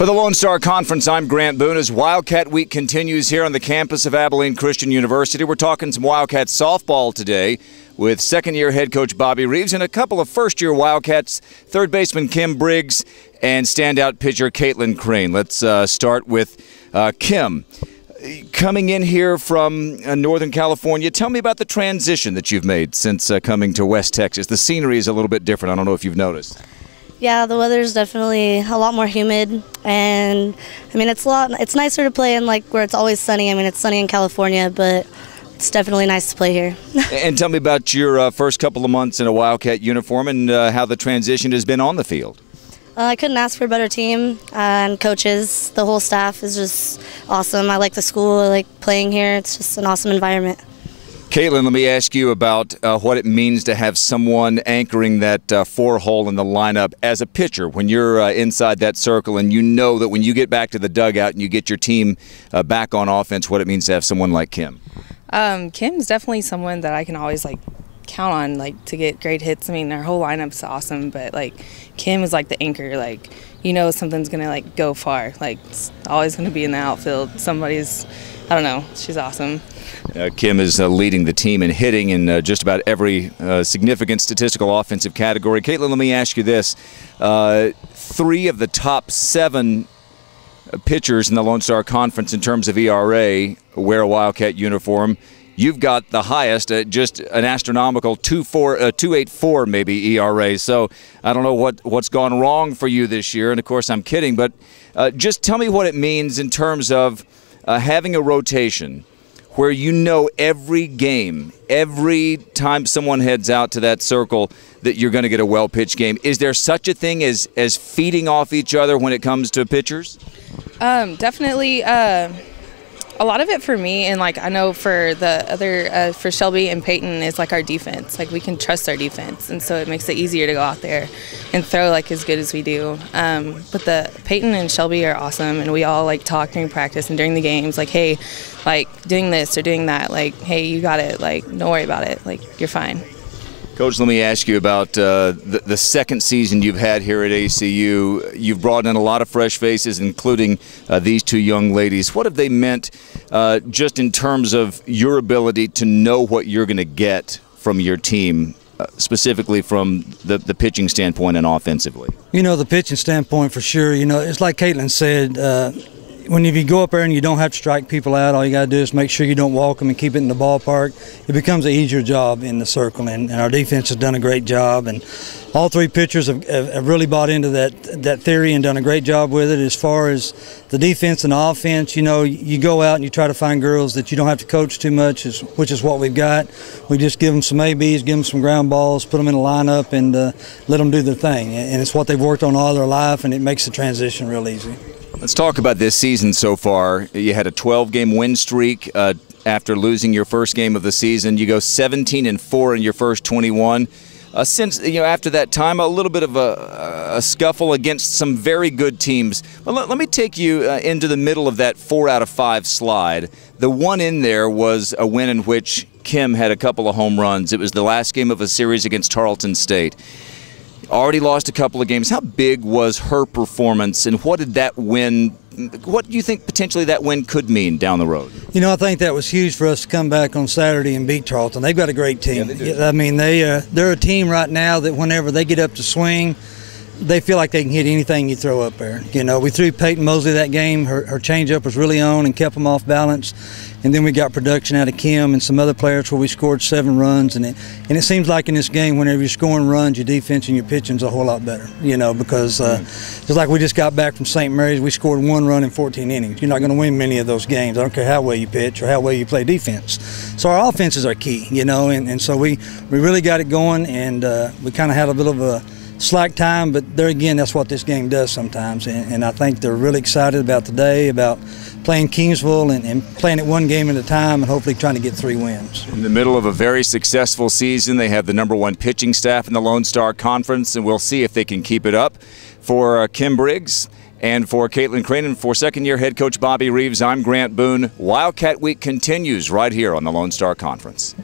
For the Lone Star Conference, I'm Grant Boone. As Wildcat Week continues here on the campus of Abilene Christian University, we're talking some Wildcat softball today with second-year head coach Bobby Reeves and a couple of first-year Wildcats, third baseman Kim Briggs and standout pitcher Caitlin Crane. Let's start with Kim. Coming in here from Northern California, tell me about the transition that you've made since coming to West Texas. The scenery is a little bit different. I don't know if you've noticed. Yeah, the weather's definitely a lot more humid, and I mean it's nicer to play in like where it's always sunny. I mean it's sunny in California, but it's definitely nice to play here. And tell me about your first couple of months in a Wildcat uniform and how the transition has been on the field. I couldn't ask for a better team and coaches. The whole staff is just awesome. I like the school. I like playing here. It's just an awesome environment. Caitlin, let me ask you about what it means to have someone anchoring that four-hole in the lineup as a pitcher when you're inside that circle and you know that when you get back to the dugout and you get your team back on offense, what it means to have someone like Kim. Kim's definitely someone that I can always count on to get great hits. I mean, our whole lineup's awesome, but Kim is like the anchor. Something's gonna go far. It's always gonna be in the outfield. I don't know. She's awesome. Kim is leading the team in hitting in just about every significant statistical offensive category. Caitlin, let me ask you this. 3 of the top 7 pitchers in the Lone Star Conference in terms of ERA wear a Wildcat uniform. You've got the highest, just an astronomical 2.84 maybe ERA. So I don't know what's gone wrong for you this year. And, of course, I'm kidding. But just tell me what it means in terms of having a rotation where you know every game, every time someone heads out to that circle, that you're going to get a well-pitched game. Is there such a thing as feeding off each other when it comes to pitchers? Definitely. A lot of it for me, and I know for the other, for Shelby and Peyton, is our defense. We can trust our defense, and so it makes it easier to go out there and throw as good as we do. But the Peyton and Shelby are awesome, and we all talk during practice and during the games, hey, doing this or doing that, hey, you got it, don't worry about it, you're fine. Coach, let me ask you about the second season you've had here at ACU. You've brought in a lot of fresh faces, including these 2 young ladies. What have they meant just in terms of your ability to know what you're going to get from your team, specifically from the pitching standpoint and offensively? The pitching standpoint for sure. It's like Caitlin said, when you go up there and you don't have to strike people out, all you got to do is make sure you don't walk them and keep it in the ballpark. It becomes an easier job in the circle, and our defense has done a great job. And all 3 pitchers have really bought into that theory and done a great job with it. As far as the defense and the offense, you go out and you try to find girls that you don't have to coach too much, which is what we've got. We just give them some ABs, give them some ground balls, put them in a lineup, and let them do their thing. And it's what they've worked on all their life, and it makes the transition real easy. Let's talk about this season so far. You had a 12-game win streak after losing your first game of the season. You go 17-4 in your first 21. Since after that time, a little bit of a scuffle against some very good teams. Well, let me take you into the middle of that 4 out of 5 slide. The one in there was a win in which Kim had a couple of home runs. It was the last game of a series against Tarleton State. Already lost a couple of games. How big was her performance, and what did that win? What do you think potentially that win could mean down the road? I think that was huge for us to come back on Saturday and beat Tarleton. They've got a great team. Yeah, they do. I mean, they're a team right now that whenever they get up to swing, they feel like they can hit anything you throw up there. We threw Peyton Mosley that game. Her changeup was really on and kept them off balance. And then we got production out of Kim and some other players where we scored 7 runs. And it seems like in this game, whenever you're scoring runs, your defense and your pitching's a whole lot better, because just like we just got back from St. Mary's, we scored 1 run in 14 innings. You're not going to win many of those games. I don't care how well you pitch or how well you play defense. So our offenses are key, and so we really got it going, and we kind of had a bit of a slack time, but there again, that's what this game does sometimes. And I think they're really excited about today, about playing Kingsville and playing it 1 game at a time and hopefully trying to get 3 wins. In the middle of a very successful season, they have the #1 pitching staff in the Lone Star Conference, and we'll see if they can keep it up. For Kim Briggs and for Caitlin Crane and for second-year head coach Bobby Reeves, I'm Grant Boone. Wildcat Week continues right here on the Lone Star Conference.